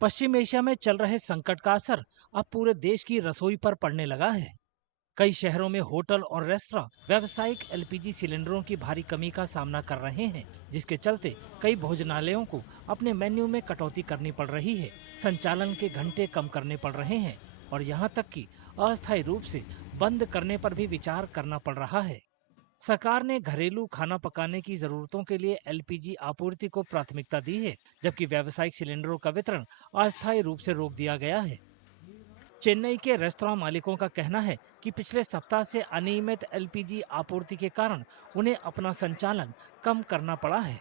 पश्चिम Asia में चल रहे संकट का असर अब पूरे देश की रसोई पर पड़ने लगा है। कई शहरों में होटल और रेस्तरां व्यावसायिक एलपीजी सिलेंडरों की भारी कमी का सामना कर रहे हैं, जिसके चलते कई भोजनालयों को अपने मेन्यू में कटौती करनी पड़ रही है, संचालन के घंटे कम करने पड़ रहे हैं और यहाँ तक कि अस्थायी रूप से बंद करने पर भी विचार करना पड़ रहा है। सरकार ने घरेलू खाना पकाने की जरूरतों के लिए एलपीजी आपूर्ति को प्राथमिकता दी है, जबकि व्यावसायिक सिलेंडरों का वितरण अस्थायी रूप से रोक दिया गया है। चेन्नई के रेस्तरां मालिकों का कहना है कि पिछले सप्ताह से अनियमित एलपीजी आपूर्ति के कारण उन्हें अपना संचालन कम करना पड़ा है।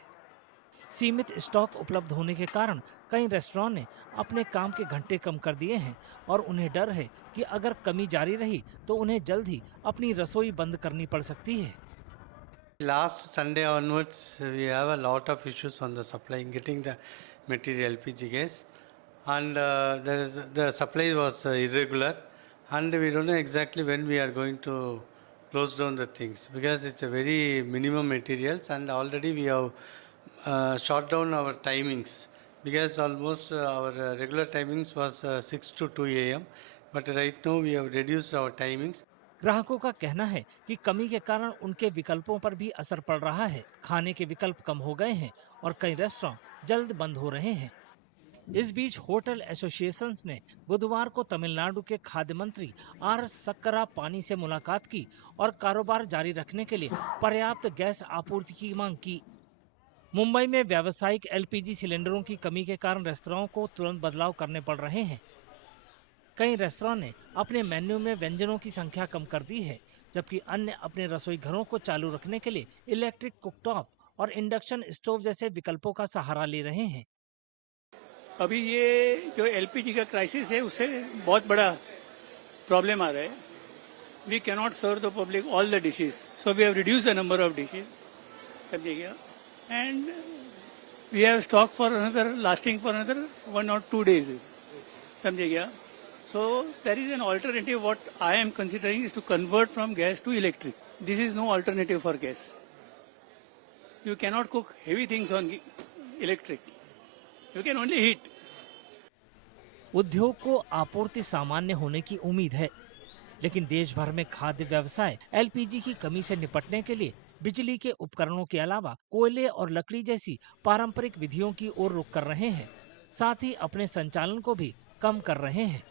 सीमित स्टॉक उपलब्ध होने के कारण कई रेस्तरां ने अपने काम के घंटे कम कर दिए हैं और उन्हें डर है कि अगर कमी जारी रही तो उन्हें जल्द ही अपनी रसोई बंद करनी पड़ सकती है। Last Sunday onwards, we have a lot of issues on the supplying, getting the material LPG gas, and the supply was irregular, and we don't know exactly when we are going to close down the things because it's a very minimum materials, and already we have short down our timings because almost our regular timings was 6 to 2 a.m. But right now we have reduced our timings. ग्राहकों का कहना है कि कमी के कारण उनके विकल्पों पर भी असर पड़ रहा है। खाने के विकल्प कम हो गए हैं और कई रेस्तरां जल्द बंद हो रहे हैं। इस बीच होटल एसोसिएशन ने बुधवार को तमिलनाडु के खाद्य मंत्री आर सक्करा पानी से मुलाकात की और कारोबार जारी रखने के लिए पर्याप्त गैस आपूर्ति की मांग की। मुंबई में व्यावसायिक एलपीजी सिलेंडरों की कमी के कारण रेस्तराओं को तुरंत बदलाव करने पड़ रहे हैं। कई रेस्तरां ने अपने मेन्यू में व्यंजनों की संख्या कम कर दी है, जबकि अन्य अपने रसोई घरों को चालू रखने के लिए इलेक्ट्रिक कुकटॉप और इंडक्शन स्टोव जैसे विकल्पों का सहारा ले रहे हैं। अभी ये जो एलपीजी का क्राइसिस है उससे बहुत बड़ा प्रॉब्लम आ रहा है। We can not serve the public all the dishes, so we have reduce the number of dishes, समझिएगा, and we have stock for another lasting for another 1 or 2 days, समझिएगा. So there is an alternative. What I am considering is to convert from gas to electric. This is no alternative for gas. You cannot cook heavy things on electric. You can only heat. उद्योग को आपूर्ति सामान्य होने की उम्मीद है, लेकिन देश भर में खाद्य व्यवसाय एलपीजी की कमी से निपटने के लिए बिजली के उपकरणों के अलावा कोयले और लकड़ी जैसी पारंपरिक विधियों की ओर रुख कर रहे हैं। साथ ही अपने संचालन को भी कम कर रहे हैं।